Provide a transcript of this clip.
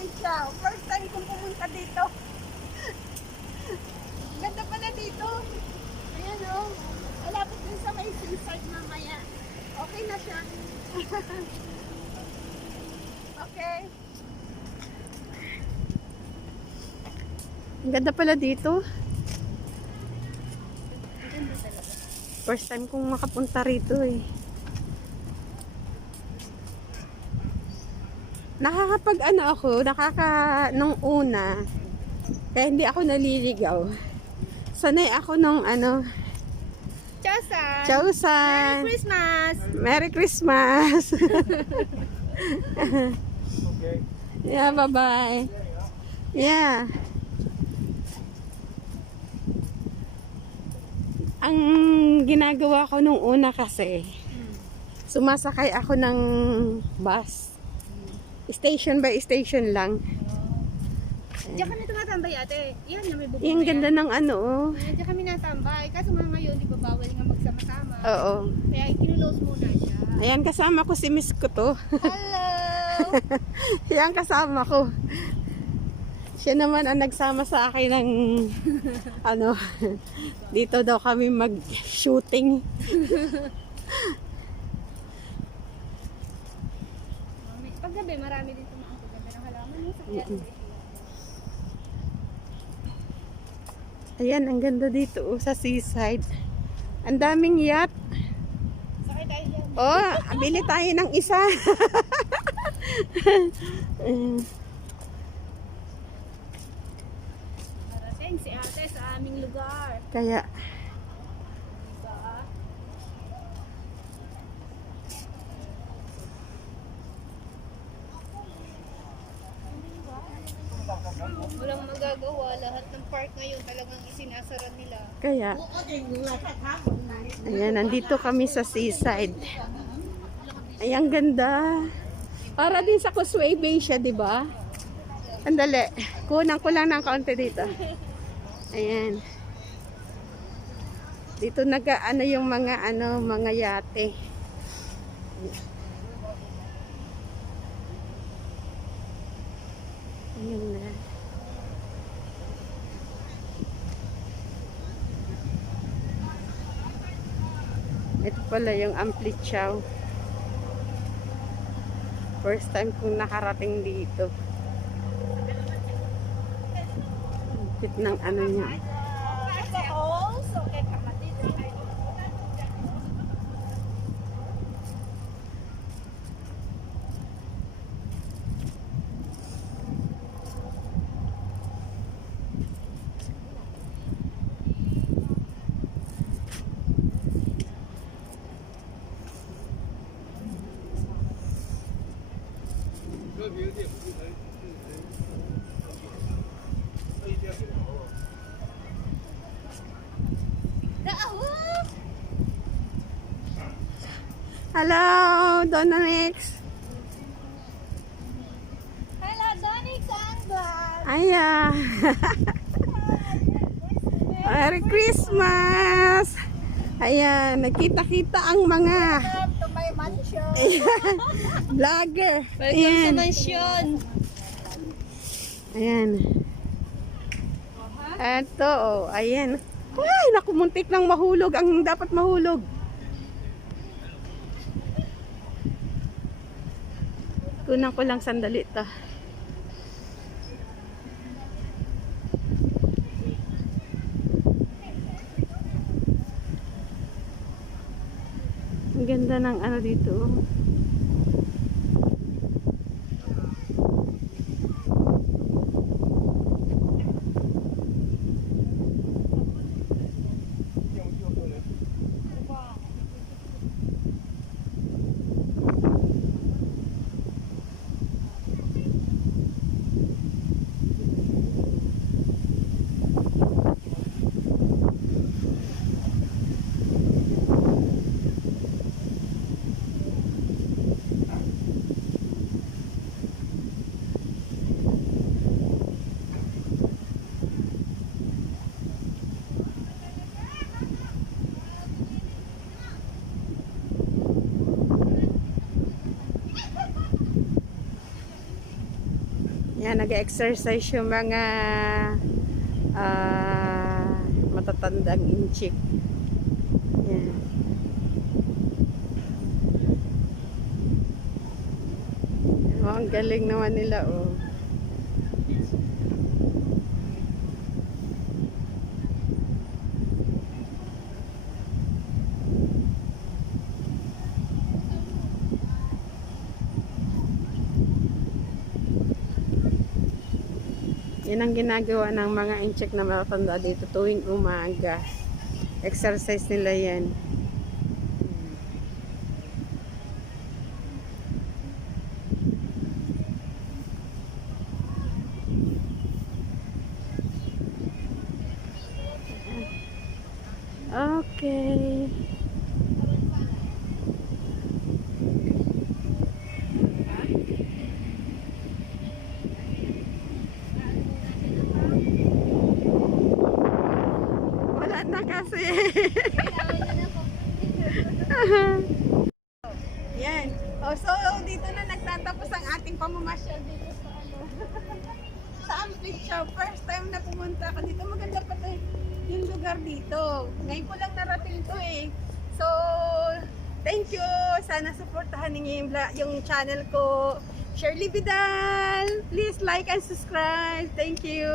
Lie Chow. First time kong pumunta dito. Ganda pala dito. Ayan o. Malapit din sa may seaside mamaya. Okay na siya. Okay. Ang ganda pala dito. Ganda talaga. First time kong makapunta rito eh. Nung una, kaya hindi ako naliligaw. Sanay ako nung Chow San! Chow San! Merry Christmas! Merry Christmas! Okay. Yeah, bye-bye. Yeah. Ang ginagawa ko nung una kasi, sumasakay ako ng bus. Station by station lang. Diyan kami tumatambay ate. Yan na may bubong. Yung ganda ng Diyan kami natambay. Kaso nga ngayon, di ba bawal nga magsama-sama. Oo. Kaya kinulose muna siya. Ayan, kasama ko si Miss ko to. Hello! Yan, kasama ko. Siya naman ang nagsama sa akin ng dito daw kami mag-shooting. Paggabi, marami dito mga ganda ng halaman. Ayan, ang ganda dito sa seaside. Ang daming yacht. Sakay tayo dyan. Oh, bili tayo ng isa. Marating si ate sa aming lugar. Kaya, Walang magagawa. Lahat ng park ngayon talagang isinasara nila. kaya. Ayan, nandito kami sa seaside. Ayan, ganda. Para din sa Causeway Bay siya, di ba? Andali. Kunan ko lang ng kaunti dito. Ayan. Dito nag-ano yung mga yate. Ayan na. Ito pala yung Lie Chow. First time kong nakarating dito. Ang cute ng niya. Hello, Donanix. Hello, Donix Angler! Ayan. Merry Christmas! Ayan, nagkita-kita ang mga To my mansion! vlogger. Welcome sa Ayan. mansion! Ayan. Eto, oh, ayan. Ay, naku, muntik nang mahulog. Ang dapat mahulog. Kunan ko lang sandali ito. Ang ganda ng dito. Yan, nag-exercise yung mga matatandang inchik. Yan. Oh, ang galing naman nila, oh. Yan ang ginagawa ng mga incheck na matatanda dito tuwing umaga. Exercise nila yan. Okay. Wala na kasi. Yan. Oh, so dito na nagtatapos ang ating pamamasyal dito sa sa Lie Chow. First time na pumunta ako dito. Maganda pa yung lugar dito. Ngayon ko lang narating to eh. So, thank you. Sana supportahan niyo yung channel ko. Shirley Vidal. Please like and subscribe. Thank you.